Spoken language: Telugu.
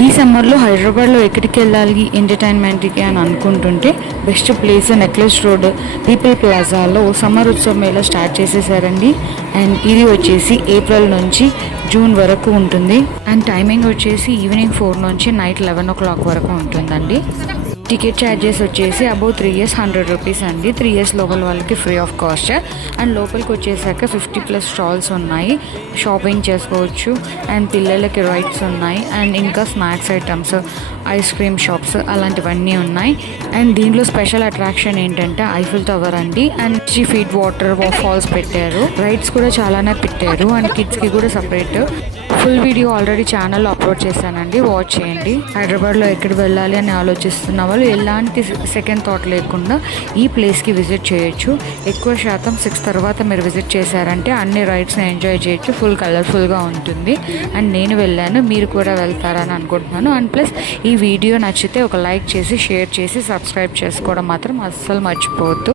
ఈ సమ్మర్లో హైదరాబాద్లో ఎక్కడికి వెళ్ళాలి ఎంటర్టైన్మెంట్కి అని అనుకుంటుంటే best place Necklace Road people ప్లాజాలో సమ్మర్ ఉత్సవ్ మేళా స్టార్ట్ చేసేసారండి. అండ్ ఇది వచ్చేసి ఏప్రిల్ నుంచి జూన్ వరకు ఉంటుంది. అండ్ టైమింగ్ వచ్చేసి ఈవినింగ్ 4 నుంచి నైట్ 11 o'clock వరకు ఉంటుందండి. టికెట్ ఛార్జెస్ వచ్చేసి అబౌవ్ 3 years 100 rupees అండి. 3 years లోపల వాళ్ళకి ఫ్రీ ఆఫ్ కాస్ట్. అండ్ లోపలికి వచ్చేసాక 50+ స్టాల్స్ ఉన్నాయి, షాపింగ్ చేసుకోవచ్చు. అండ్ పిల్లలకి రైడ్స్ ఉన్నాయి. అండ్ ఇంకా snacks items, ice cream shops అలాంటివన్నీ ఉన్నాయి. అండ్ దీంట్లో స్పెషల్ అట్రాక్షన్ ఏంటంటే ఐఫిల్ టవర్ అండి. అండ్ 3 feet వాటర్ ఫాల్స్ పెట్టారు. రైడ్స్ కూడా చాలానే పెట్టారు. అండ్ కిడ్స్కి కూడా సపరేట్ ఫుల్ వీడియో ఆల్రెడీ ఛానల్లో అప్లోడ్ చేశానండి, వాచ్ చేయండి. హైదరాబాద్లో ఎక్కడ వెళ్ళాలి అని ఆలోచిస్తున్న వాళ్ళు ఎలాంటి సెకండ్ థాట్ లేకుండా ఈ ప్లేస్కి విజిట్ చేయొచ్చు. ఎక్కువ శాతం 6 తర్వాత మీరు విజిట్ చేశారంటే అన్ని రైడ్స్ని ఎంజాయ్ చేయొచ్చు. ఫుల్ కలర్ఫుల్గా ఉంటుంది. అండ్ నేను వెళ్ళాను, మీరు కూడా వెళ్తారని అనుకుంటున్నాను. అండ్ ప్లస్ ఈ వీడియో నచ్చితే ఒక లైక్ చేసి, షేర్ చేసి, సబ్స్క్రైబ్ చేసుకోవడం మాత్రం అస్సలు మర్చిపోవద్దు.